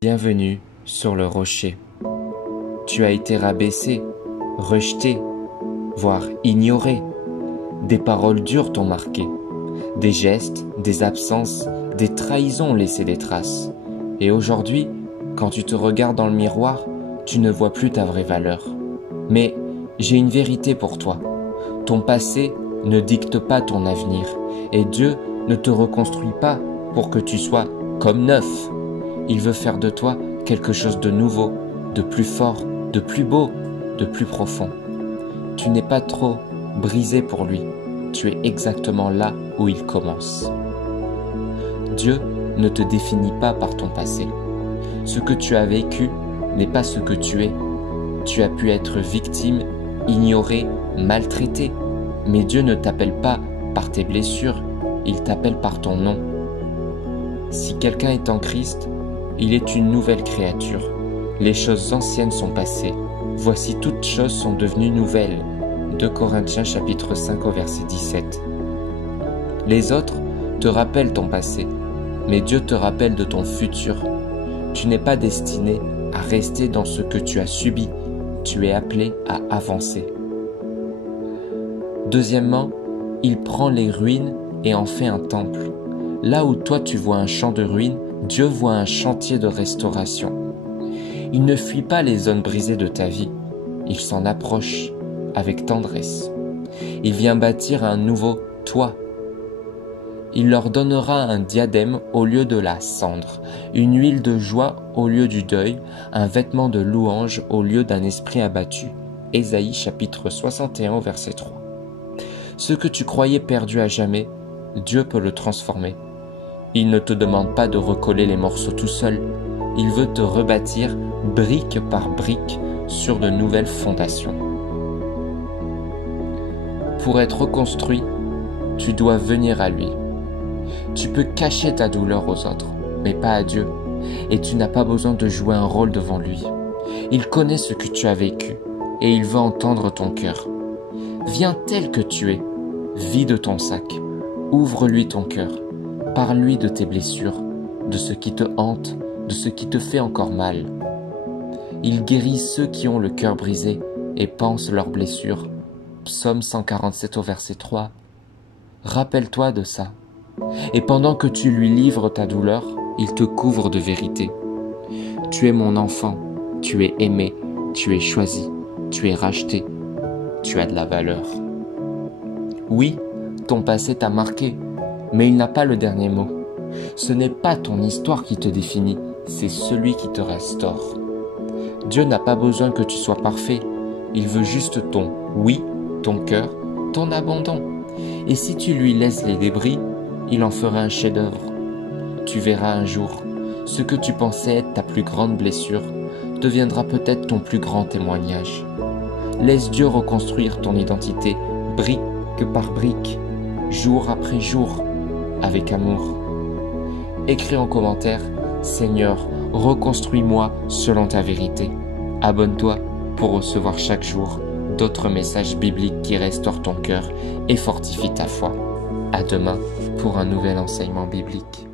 Bienvenue sur le rocher. Tu as été rabaissé, rejeté, voire ignoré. Des paroles dures t'ont marqué. Des gestes, des absences, des trahisons ont laissé des traces. Et aujourd'hui, quand tu te regardes dans le miroir, tu ne vois plus ta vraie valeur. Mais j'ai une vérité pour toi. Ton passé ne dicte pas ton avenir. Et Dieu ne te reconstruit pas pour que tu sois comme neuf. Il veut faire de toi quelque chose de nouveau, de plus fort, de plus beau, de plus profond. Tu n'es pas trop brisé pour lui. Tu es exactement là où il commence. Dieu ne te définit pas par ton passé. Ce que tu as vécu n'est pas ce que tu es. Tu as pu être victime, ignoré, maltraité. Mais Dieu ne t'appelle pas par tes blessures, il t'appelle par ton nom. Si quelqu'un est en Christ, il est une nouvelle créature. Les choses anciennes sont passées. Voici toutes choses sont devenues nouvelles. 2 Corinthiens chapitre 5 au verset 17. Les autres te rappellent ton passé, mais Dieu te rappelle de ton futur. Tu n'es pas destiné à rester dans ce que tu as subi. Tu es appelé à avancer. Deuxièmement, il prend les ruines et en fait un temple. Là où toi tu vois un champ de ruines, Dieu voit un chantier de restauration. Il ne fuit pas les zones brisées de ta vie, il s'en approche avec tendresse. Il vient bâtir un nouveau toi. Il leur donnera un diadème au lieu de la cendre, une huile de joie au lieu du deuil, un vêtement de louange au lieu d'un esprit abattu. Ésaïe chapitre 61 verset 3. Ce que tu croyais perdu à jamais, Dieu peut le transformer. Il ne te demande pas de recoller les morceaux tout seul. Il veut te rebâtir brique par brique sur de nouvelles fondations. Pour être reconstruit, tu dois venir à lui. Tu peux cacher ta douleur aux autres, mais pas à Dieu. Et tu n'as pas besoin de jouer un rôle devant lui. Il connaît ce que tu as vécu et il veut entendre ton cœur. Viens tel que tu es, vide ton sac, ouvre-lui ton cœur. Parle-lui de tes blessures, de ce qui te hante, de ce qui te fait encore mal. Il guérit ceux qui ont le cœur brisé et pansent leurs blessures. Psaume 147 au verset 3. Rappelle-toi de ça. Et pendant que tu lui livres ta douleur, il te couvre de vérité. Tu es mon enfant, tu es aimé, tu es choisi, tu es racheté, tu as de la valeur. Oui, ton passé t'a marqué, mais il n'a pas le dernier mot. Ce n'est pas ton histoire qui te définit, c'est celui qui te restaure. Dieu n'a pas besoin que tu sois parfait, il veut juste ton oui, ton cœur, ton abandon. Et si tu lui laisses les débris, il en fera un chef-d'œuvre. Tu verras un jour, ce que tu pensais être ta plus grande blessure deviendra peut-être ton plus grand témoignage. Laisse Dieu reconstruire ton identité, brique par brique, jour après jour, avec amour. Écris en commentaire, Seigneur, reconstruis-moi selon ta vérité. Abonne-toi pour recevoir chaque jour d'autres messages bibliques qui restaurent ton cœur et fortifient ta foi. À demain pour un nouvel enseignement biblique.